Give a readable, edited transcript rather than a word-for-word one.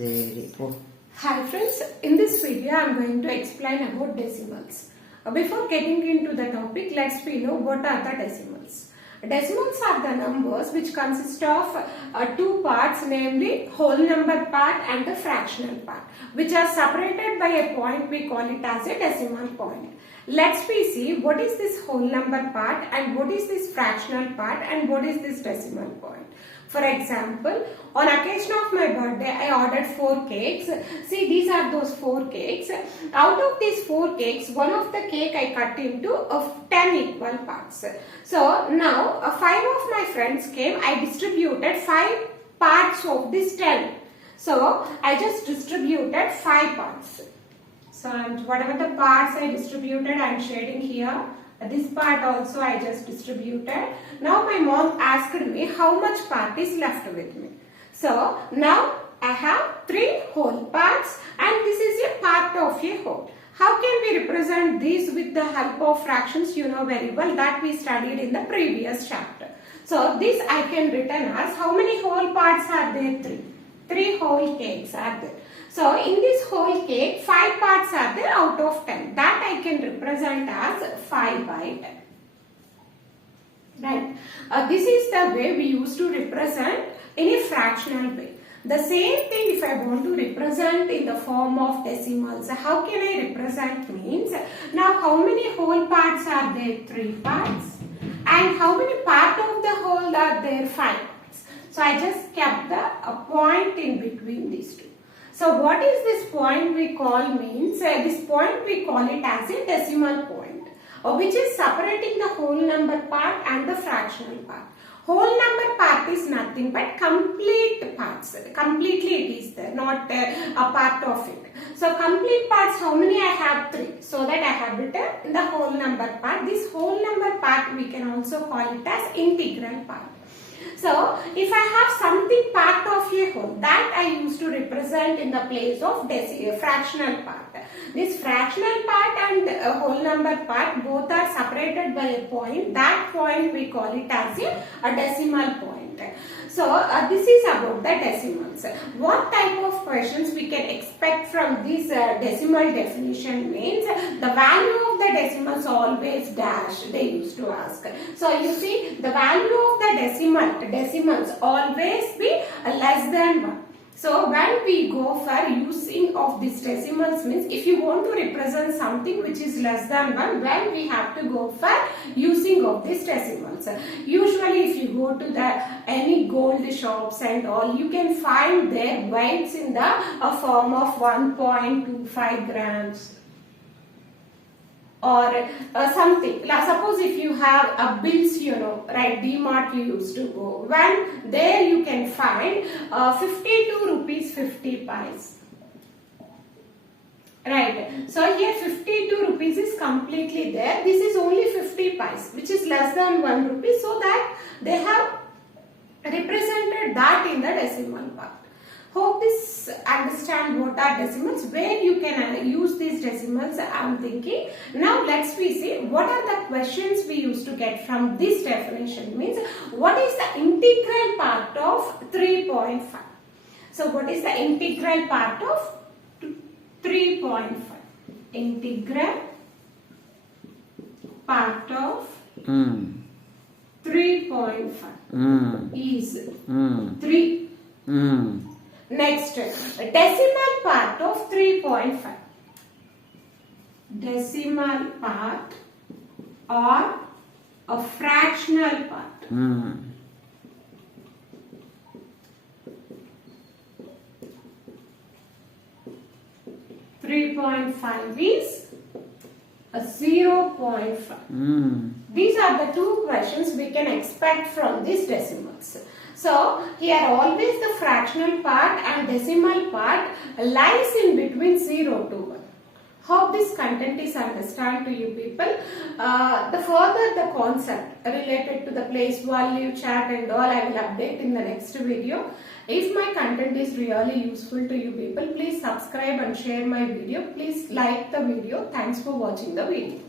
Hi friends, in this video I am going to explain about decimals. Before getting into the topic, let's know what are the decimals. Decimals are the numbers which consist of two parts, namely whole number part and the fractional part, which are separated by a point. We call it as a decimal point. Let's see what is this whole number part and what is this fractional part and what is this decimal point. For example, on occasion of my birthday, I ordered 4 cakes. See, these are those 4 cakes. Out of these 4 cakes, one of the cake I cut into 10 equal parts. So now 5 of my friends came. I distributed 5 parts of this 10. So I just distributed 5 parts. So whatever the parts I distributed, I am shading here. This part also I just distributed. Now my mom asked me how much part is left with me. So now I have 3 whole parts and this is a part of a whole. How can we represent these with the help of fractions? You know very well that we studied in the previous chapter. So this I can written as how many whole parts are there? 3. 3 whole cakes are there. So in this whole cake, 5 parts are there out of 10. That I can represent as 5 by 10. Right. This is the way we used to represent in a fractional way. The same thing if I want to represent in the form of decimals. How can I represent means? Now how many whole parts are there? 3 parts. And how many part of the whole are there? 5 parts. So I just kept a point in between these two. So what is this point we call means? This point we call it as a decimal point, which is separating the whole number part and the fractional part. Whole number part is nothing but complete parts. Completely it is there, not a part of it. So complete parts, how many I have? 3. So that I have written in the whole number part. This whole number part we can also call it as integral part. So, if I have something part of a whole, that I used to represent in the place of fractional part. This fractional part and whole number part both are separated by a point. That point we call it as a decimal point. So, this is about the decimals. What type of questions we can expect from this decimal definition means the value of the decimals always dash, they used to ask. So, you see the value of the decimals always be less than 1. So when we go for using of this decimals means if you want to represent something which is less than 1, then we have to go for using of this decimals. Usually if you go to the any gold shops and all, you can find their weights in the form of 1.25 grams. Or something. Suppose if you have bills, you know, right, D-Mart you used to go. When there you can find 52 rupees 50 pies. Right. So here 52 rupees is completely there. This is only 50 pies, which is less than 1 rupee. So that they have represented that in the decimal part. Hope this understand what are decimals, where you can use these decimals. I am thinking. Now let's see what are the questions we used to get from this definition means what is the integral part of 3.5. So what is the integral part of 3.5? Integral part of 3.5 is 3. Next, decimal part of 3.5. Decimal part or a fractional part. 3.5 is a 0.5. These are the 2 questions we can expect from these decimals. So, here always the fractional part and decimal part lies in between 0 to 1. Hope this content is understood to you people. The further the concept related to the place value, chart and all I will update in the next video. If my content is really useful to you people, please subscribe and share my video. Please like the video. Thanks for watching the video.